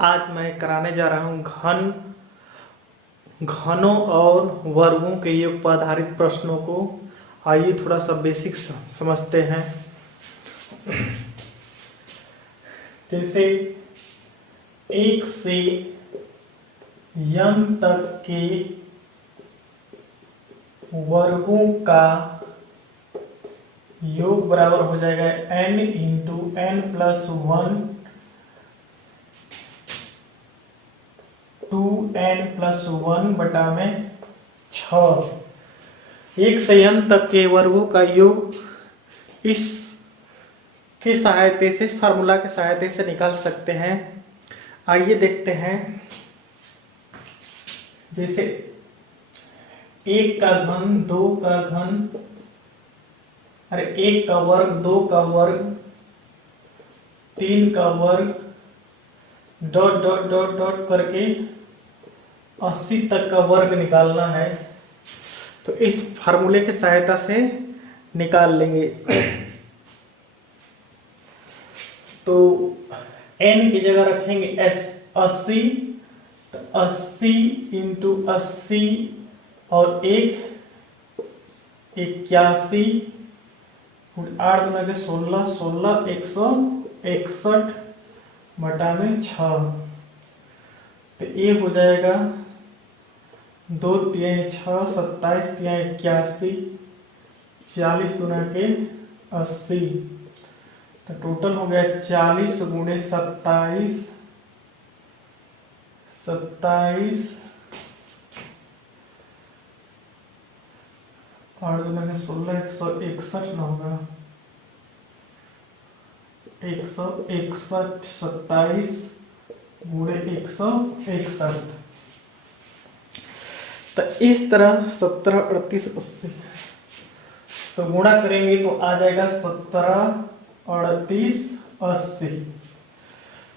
आज मैं कराने जा रहा हूँ घनों और वर्गों के योग पर आधारित प्रश्नों को। आइए थोड़ा सा बेसिक समझते हैं। जैसे 1 से n तक के वर्गों का योग बराबर हो जाएगा n into n plus 1 2n plus 1 बटा में 6। 1 से n तक के वर्गों का योग इस फार्मूला के सहायता से निकाल सकते हैं। आइए देखते हैं। जैसे 1 का घन, 2 का घन, 1 का वर्ग, 2 का वर्ग, 3 का वर्ग, डॉट डॉट डॉट डॉट करके 80 तक का वर्ग निकालना है। तो इस फार्मूले की सहायता से निकाल लेंगे। तो n की जगह रखेंगे 80, तो 80 इंटू 80 और 1 81, 8 गुना के 16, 16 161 बटा में 6। तो ये हो जाएगा 2 3 6 27 3 81, 40 गुना के 80। तो टोटल हो गया 40 गुणे 27 8 गुना के 16 161 ना होगा 161, 27 गुणे 161। तो इस तरह 17 38 80 तो गुणा करेंगे तो आ जाएगा 17 38 80।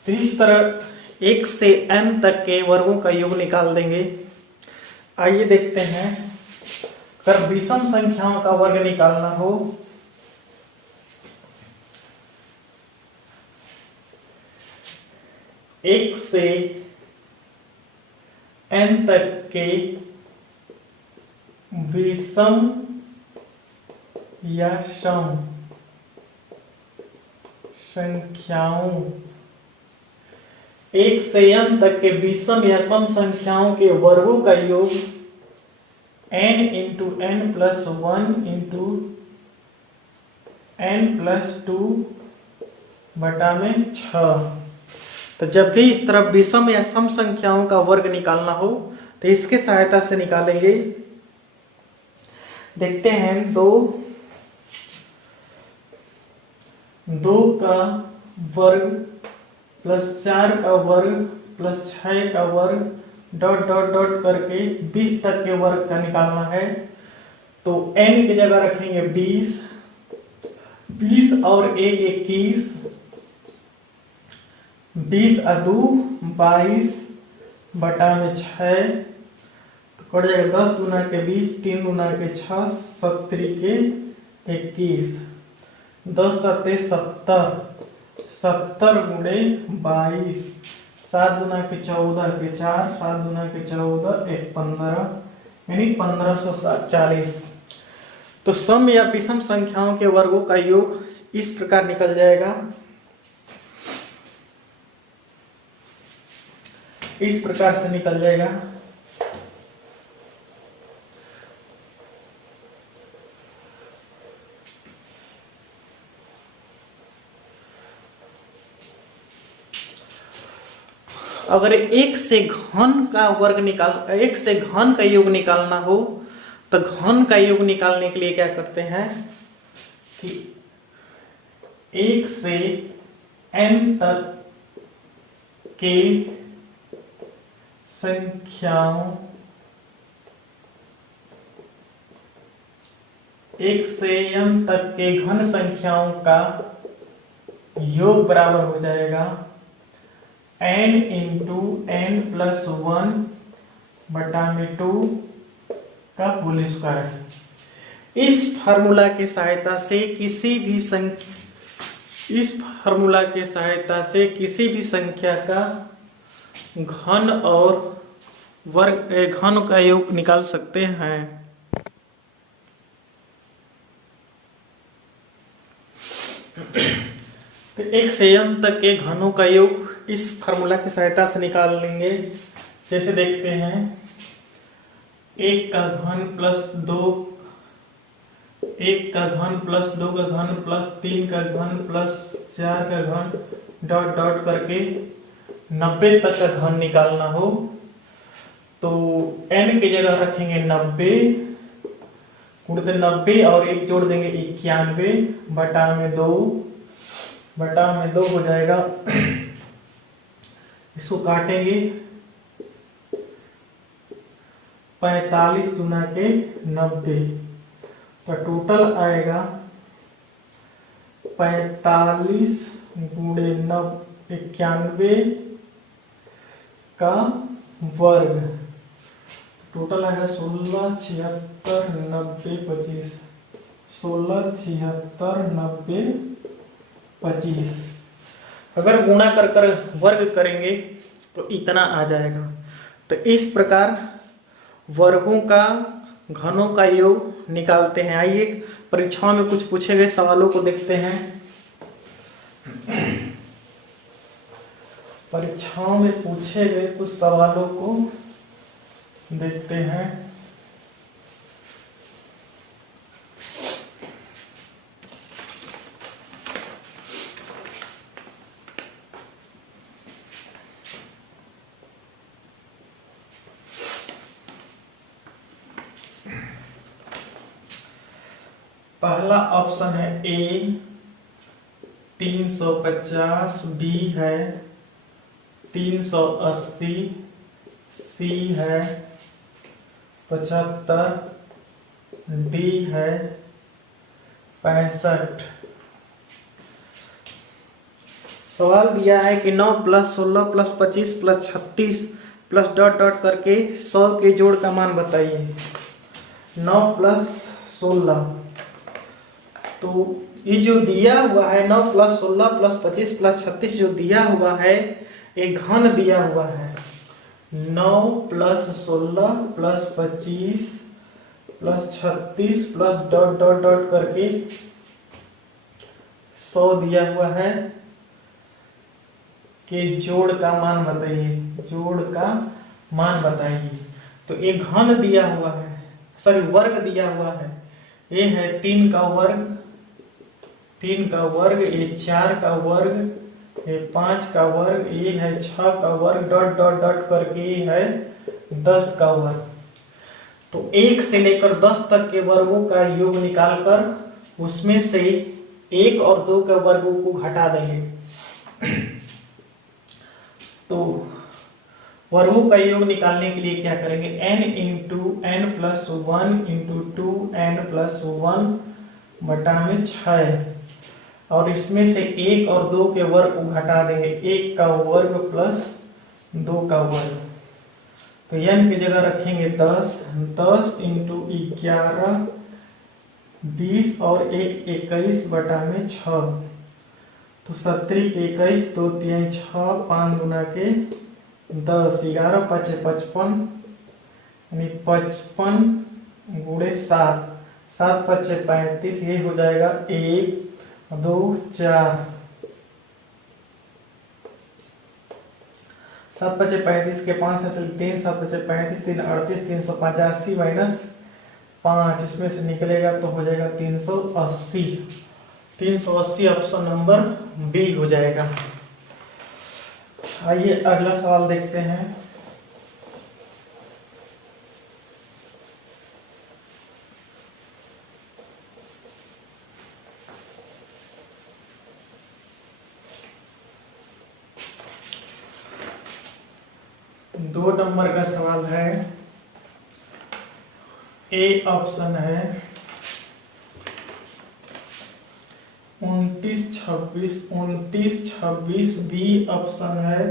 तो इस तरह 1 से n तक के वर्गों का योग निकाल देंगे। आइए देखते हैं। अगर विषम संख्याओं का वर्ग निकालना हो एक से n तक के विषम या सम संख्याओं 1 से n तक के विषम या सम संख्याओं के वर्गों का योग n into n plus 1 into n plus 2 बटा में 6। तो जब भी इस तरह विषम या सम संख्याओं का वर्ग निकालना हो तो इसके सहायता से निकालेंगे। देखते हैं। 2 का वर्ग प्लस 4 का वर्ग प्लस 6 का वर्ग डॉट डॉट डॉट करके 20 तक के वर्ग का निकालना है। तो n की जगह रखेंगे 20 और 1 21, 20 और 2 22 बटा में 6। तो कट जाएगा 10 गुना के 20, 3 गुना के 6, 70 के 21, 10 7 70, 70 गुणे 22, 7 गुना के 14 के 4, 7 गुना के 14 1 15, यानी 1540। तो सम या विषम संख्याओं के वर्गों का योग इस प्रकार निकल जाएगा। इस प्रकार से निकल जाएगा। अगर 1 से घन का योग निकालना हो तो घन का योग निकालने के लिए क्या करते हैं कि 1 से n तक के संख्याओं 1 से n तक के घन संख्याओं का योग बराबर हो जाएगा n इंटू n प्लस 1 बटा में 2 का होल स्क्वायर। इस फार्मूला की सहायता से किसी भी संख्या का घन और वर्ग घन का योग निकाल सकते हैं। तो 1 से n तक के घनों का योग इस फार्मूला की सहायता से निकाल लेंगे। जैसे देखते हैं 1 का घन प्लस 2, 1 का घन प्लस 2 का घन प्लस 3 का घन प्लस 4 का घन डॉट डॉट करके 90 तक का घन निकालना हो तो n की जगह रखेंगे 90 गुणित 90 और 1 जोड़ देंगे 91 बटा में 2 हो जाएगा। इसको काटेंगे 45 गुना के 90 तो टोटल आएगा 45 गुणे 91 का वर्ग। टोटल आएगा 16, 76, 90, 25, 16, 76, 90, 25। अगर गुणा कर वर्ग करेंगे तो इतना आ जाएगा। तो इस प्रकार वर्गों का घनों का योग निकालते हैं। आइए परीक्षाओं में कुछ पूछे गए सवालों को देखते हैं। परीक्षाओं में पूछे गए कुछ सवालों को देखते हैं। पहला ऑप्शन है ए 350, बी है 380, सी है 75, डी है 65। सवाल दिया है कि 9 plus 16 plus 25 plus 36 plus dot dot करके 100 के जोड़ का मान बताइए। 9 प्लस 16 तो ये जो दिया हुआ है 9 प्लस 16 प्लस 25 प्लस 36 जो दिया हुआ है एक घन दिया हुआ है। 9 plus 16 plus 25 plus 36 plus dot dot dot करके 100 दिया हुआ है कि जोड़ का मान बताइए। जोड़ का मान बताइए। तो एक घन दिया हुआ है, सॉरी वर्ग दिया हुआ है। ये है 3 का वर्ग, 3 का वर्ग, ये 4 का वर्ग, ये 5 का वर्ग, ये है 6 का वर्ग डॉट डॉट डॉट करके ये है 10 का वर्ग। तो 1 से लेकर 10 तक के वर्गों का योग निकालकर उसमें से 1 और 2 के वर्गों को घटा देंगे। तो वर्गों का योग निकालने के लिए क्या करेंगे, n into n plus 1 into 2n plus 1 बटा में 6 और इसमें से 1 और 2 के वर्ग को घटा देंगे। 1 का वर्ग प्लस 2 का वर्ग। तो n की जगह रखेंगे 10, 10 इंटू 11 20 और 1 21 बटा में 6। तो 17 के 21 2 3 6 5 गुना के 10 11 5 55 यानी 55 गुणे 7 7 5 35 ये हो जाएगा 1 2 4 7 5 35 के 5 से 3 7 5 35 3 38 385 माइनस 5 इसमें से निकलेगा तो हो जाएगा 380। 380 ऑप्शन नंबर बी हो जाएगा। आइए अगला सवाल देखते हैं। दो नंबर का सवाल है। ए ऑप्शन है 29 26 29 26, बी ऑप्शन है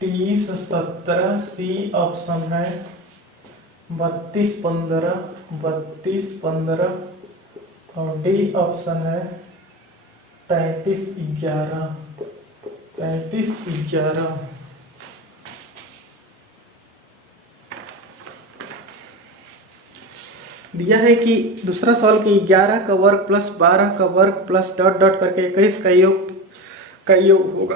30 17, सी ऑप्शन है 32 15 32 15 और डी ऑप्शन है 33 11 33 11। दिया है कि दूसरा सवाल कि 11 का वर्ग प्लस 12 का वर्ग प्लस डॉट डॉट करके 21 का योग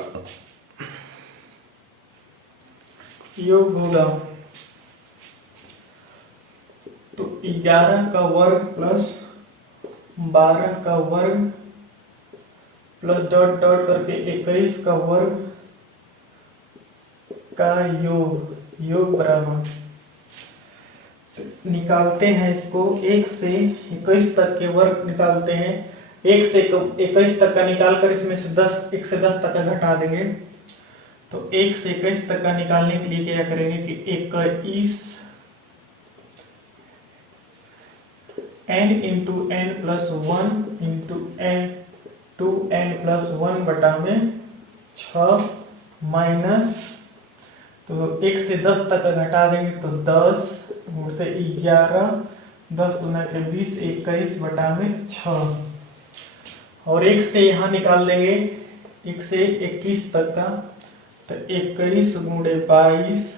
होगा। तो 11 का वर्ग प्लस 12 का वर्ग प्लस डॉट डॉट करके 21 का वर्ग का योग बराबर, निकालते हैं इसको। 1 से 21 तक के वर्ग निकालते हैं। 1 से 21 तक का निकाल कर इसमें से 1 से 10 तक का घटा देंगे। तो 1 से 21 तक का निकालने के लिए क्या करेंगे कि 21 n into n plus 1 into n 2n plus 1 बटा में 6 माइनस, तो 1 से 10 तक घटा देंगे तो 10 गुणित 11, 10 गुना के 20, 21 बटा में 6, और 1 से यहाँ निकाल देंगे 1 से 21 तक का, तो 21 गुणे 22,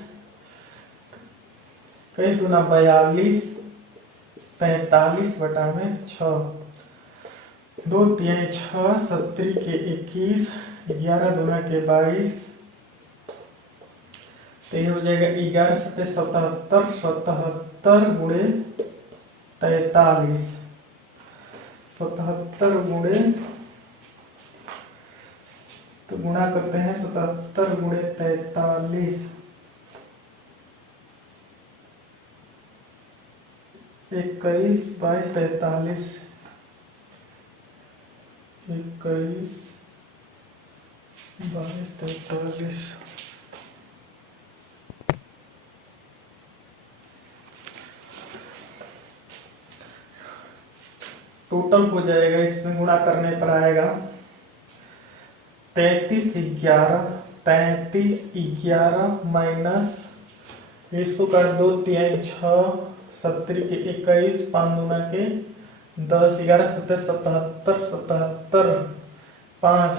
21 दूना 42, 45 बटा में 6, 2 3 6, 70 के 21, 11 दूना के 22, तो ये हो जाएगा 11 सत्ते 77, 77 गुणे 43, 77 गुणे, तो गुणा करते हैं 77 गुणे 43, 21, 22, 43, 21, 22, 43, टोटल हो जाएगा, इसमें गुणा करने पर आएगा 33 11 माइनस, इसको कर 2 3 6, 70 के 21, 5 गुना के 10, 11 77, 77, 5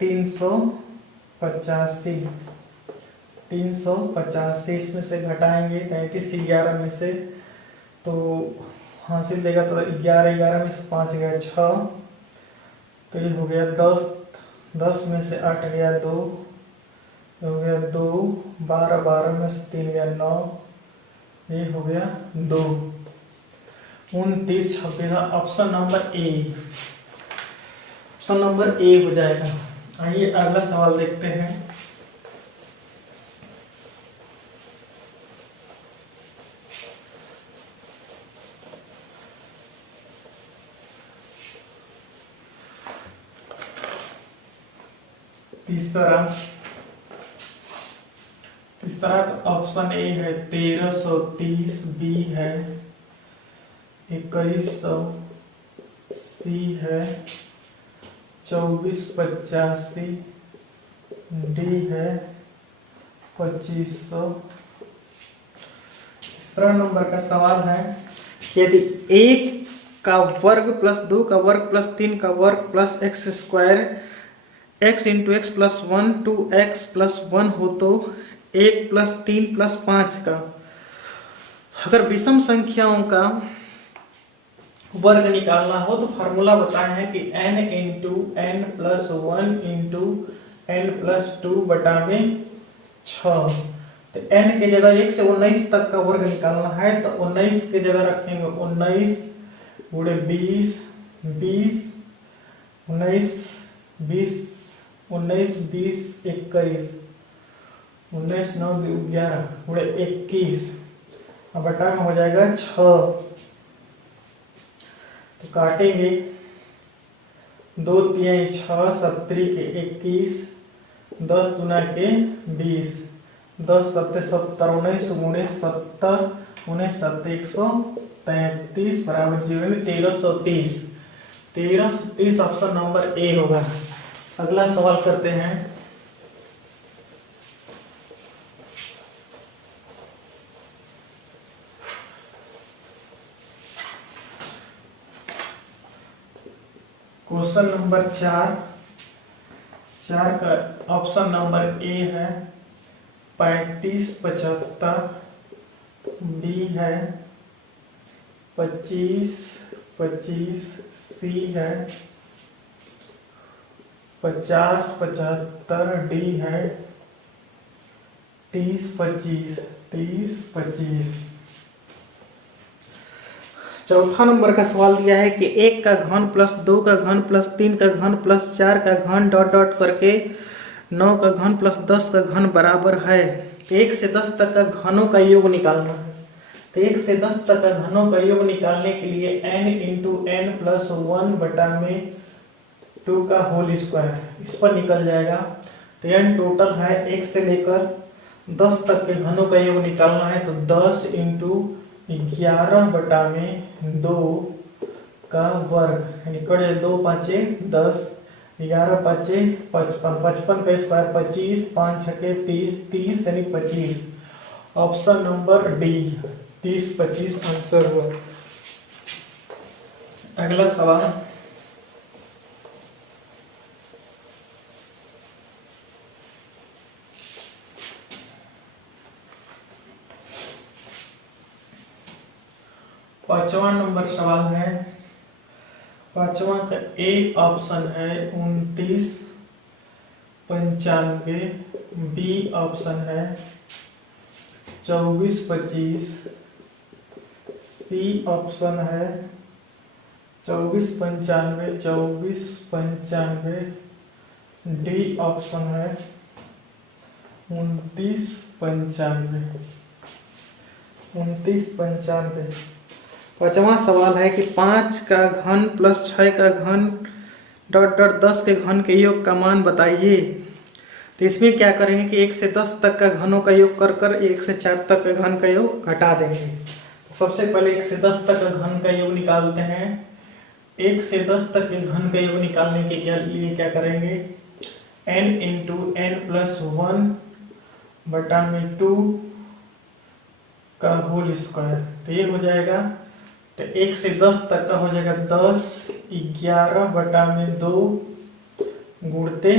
385, इसमें से घटाएंगे 33 11 में से, तो हासिल देगा तो 11 में से 5 गया 6, तो ये हो गया 10 में से 8 गया 2, हो गया 2, 12 में से 3 गया 9, ये हो गया 2, 29 26, ऑप्शन नंबर ए हो जाएगा। आइए अगला सवाल देखते हैं। तीसरा ऑप्शन ए है 1330, बी है 2100, सी है 2485, डी है 2500। तीसरा नंबर का सवाल है, यदि 1 का वर्ग प्लस 2 का वर्ग प्लस 3 का वर्ग plus x square x into x plus 1 2x plus 1 हो तो 1 प्लस 3 प्लस 5 का अगर विषम संख्याओं का वर्ग निकालना हो तो फार्मूला बताए हैं कि n into n plus 1 into n plus 2 बटा में 6। तो n के जगह 1 से 19 तक का वर्ग निकालना है तो 19 के जगह रखेंगे 19 गुणे 20, 20 19 20 19 20 21, 19 9 11 गुणे 21, अब बटा में हो जाएगा 6। तो काटेंगे 2 3 6, 70 के 21, 10 गुना के 20, 10 7 70, 19 गुणे 70, 19 7 133 बराबर 1330। 1330 ऑप्शन नंबर ए होगा। अगला सवाल करते हैं। क्वेश्चन नंबर 4 का ऑप्शन नंबर ए है 35 75, बी है 25 25 सी है, 50 75 डी है, 30 25 30 25। चौथा नंबर का सवाल दिया है कि 1 का घन प्लस 2 का घन प्लस 3 का घन प्लस 4 का घन डॉट डॉट करके 9 का घन प्लस 10 का घन बराबर है। 1 से 10 तक का घनों का योग निकालना है। तो 1 से 10 तक का घनों का योग निकालने के लिए n इंटू एन प्लस 1 बटा में 2 का होल स्क्वायर इस पर निकल जाएगा। तो n टोटल है 1 से लेकर 10 तक के घनों का योग निकालना है। तो 10 इंटू 11 बटा में 2 का वर्ग यानी 2 पाँचे 10, 11 पाँचे 55, 55 का स्क्वायर 25, 5 छके 30, 30 यानी 25। ऑप्शन नंबर डी 30 25 आंसर हुआ। अगला सवाल, पांचवा नंबर सवाल है। पांचवा का ए ऑप्शन है 29 95, बी ऑप्शन है 24 25, सी ऑप्शन है 24 95 24 95, डी ऑप्शन है 29 95 29 95। पांचवा सवाल है कि 5 का घन प्लस 6 का घन डॉट डॉट 10 के घन के योग का मान बताइए। तो इसमें क्या करेंगे कि 1 से 10 तक का घनों का योग कर कर 1 से 4 तक का घन का योग घटा देंगे। तो सबसे पहले 1 से 10 तक का घन का योग निकालते हैं। 1 से 10 तक के घन का योग निकालने के लिए क्या करेंगे, n इंटू एन प्लस 1 बटा में 2 का होल स्क्वायर। तो ये हो जाएगा, तो 1 से 10 तक का हो जाएगा 10 11 बटा में 2 गुणते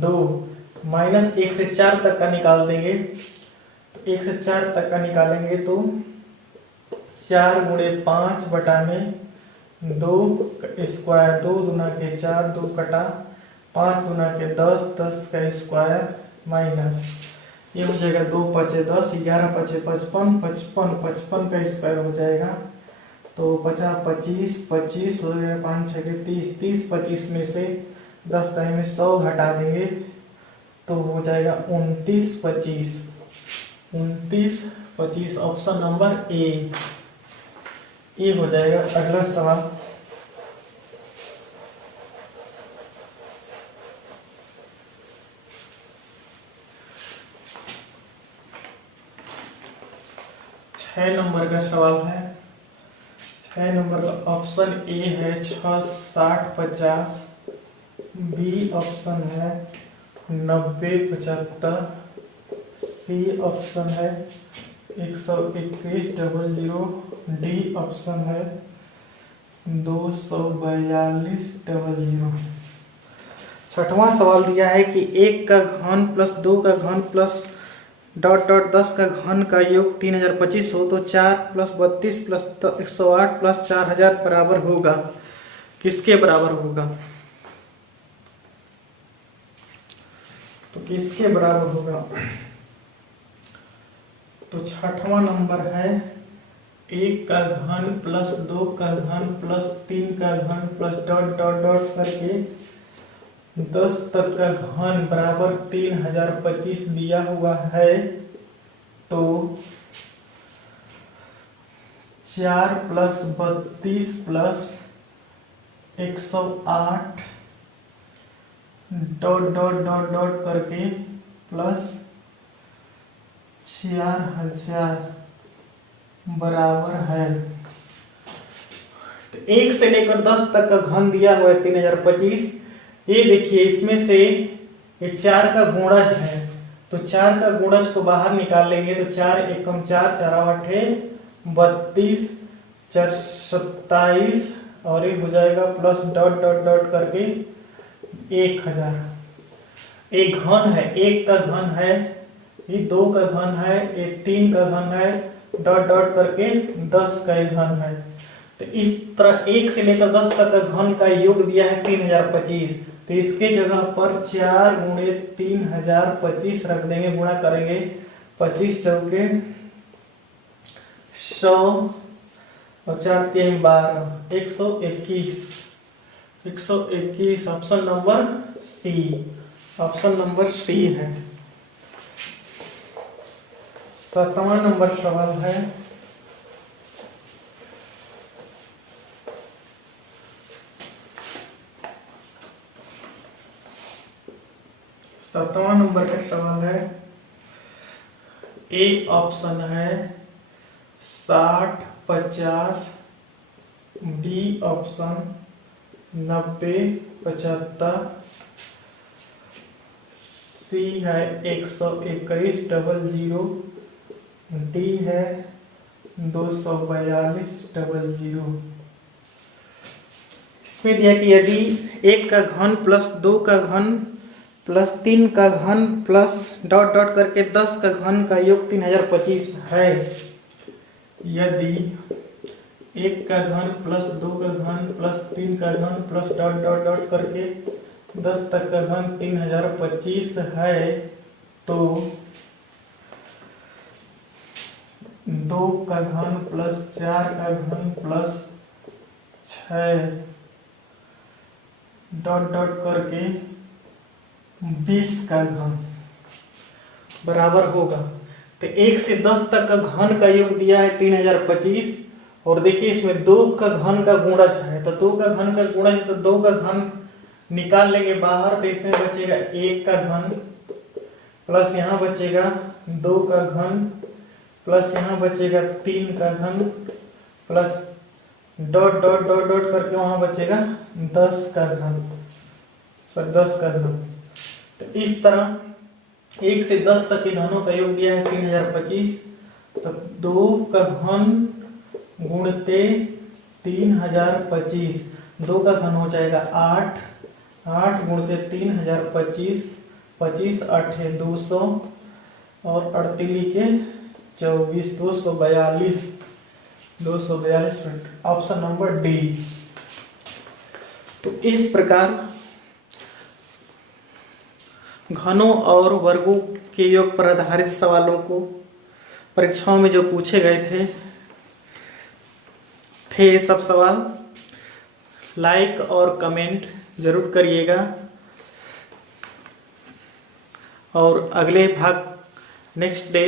2 माइनस 1 से 4 तक का निकाल देंगे। तो 1 से 4 तक का निकालेंगे तो 4 गुणे 5 बटा में 2 स्क्वायर, 2 दूना के 4, 2 कटा 5 दूना के 10, 10 का स्क्वायर माइनस ये हो जाएगा 2 पचे 10, 11 पचे 55, 55 55 का स्क्वायर हो जाएगा। तो 50 25 25 हो जाएगा, 5 6 30, 30 25 में से 10 टाइम में 100 घटा देंगे तो हो जाएगा 29 25 29 25। ऑप्शन नंबर ए हो जाएगा। अगला सवाल, छह नंबर का सवाल है। 6 नंबर का ऑप्शन ए है 6 60 50, बी ऑप्शन है 90 75, सी ऑप्शन है 121 00, डी ऑप्शन है 242 00। छठवां सवाल दिया है कि 1 का घन प्लस 2 का घन प्लस डॉट डॉट 10 का घन का योग 3025 हो तो 4 प्लस 32 प्लस 108 प्लस 4000 बराबर होगा, किसके बराबर होगा। तो किसके बराबर होगा, तो छठवां नंबर है 1 का घन प्लस 2 का घन प्लस 3 का घन प्लस डॉट डॉट डॉट करके 10 तक का घन बराबर 3025 दिया हुआ है। तो 4 plus 32 plus 108 dot dot dot dot करके प्लस 4000 बराबर है। तो 1 से लेकर 10 तक का घन दिया हुआ है 3025। ये देखिए इसमें से ये 4 का गुणज है, तो 4 का गुणज को बाहर निकाल लेंगे तो 4 एकम 4 4 8 32 4 27 और ये हो जाएगा प्लस डॉट डॉट डॉट करके 1000। एक घन है, 1 का घन है, ये 2 का घन है, ये 3 का घन है, डॉट डॉट करके 10 का घन है। तो इस तरह 1 से लेकर 10 तक का घन का योग दिया है 3025। तो इसके जगह पर 4 गुणे 3025 रख देंगे, गुणा करेंगे 25 चौके 100 और 4 3 12 121 option number C. Option number C है। 7वां नंबर सवाल है, ए ऑप्शन है 60 50, बी ऑप्शन 90 75, सी है 121 00, डी है 242 00। इसमें दिया कि यदि 1 का घन प्लस 2 का घन प्लस 3 का घन प्लस डॉट डॉट करके 10 का घन का योग 3025 है, यदि 1 का घन प्लस 2 का घन प्लस 3 का घन प्लस डॉट डॉट डॉट करके 10 तक का घन 3025 है, तो 2 का घन प्लस 4 का घन प्लस 6 डॉट डॉट करके 20 का घन बराबर होगा। तो 1 से 10 तक का घन का योग दिया है 3025, और देखिए इसमें 2 का घन का गुणज है, तो 2 का घन का गुणज है, तो 2 का घन निकाल लेंगे बाहर, तो इसमें बचेगा 1 का घन प्लस यहाँ बचेगा 2 का घन प्लस यहाँ बचेगा 3 का घन plus dot dot dot dot करके वहां बचेगा 10 का घन, 10 का घन। तो इस तरह 1 से 10 तक के घनों का योग दिया है 3025, तो 2 का घन गुणते 3025, 2 का घन हो जाएगा 8, 8 गुणते 3025, 25 8 है 200 और 38 के 24, 242 ऑप्शन नंबर डी। तो इस प्रकार घनों और वर्गों के योग पर आधारित सवालों को परीक्षाओं में जो पूछे गए थे सब सवाल। लाइक और कमेंट जरूर करिएगा, और अगले भाग नेक्स्ट डे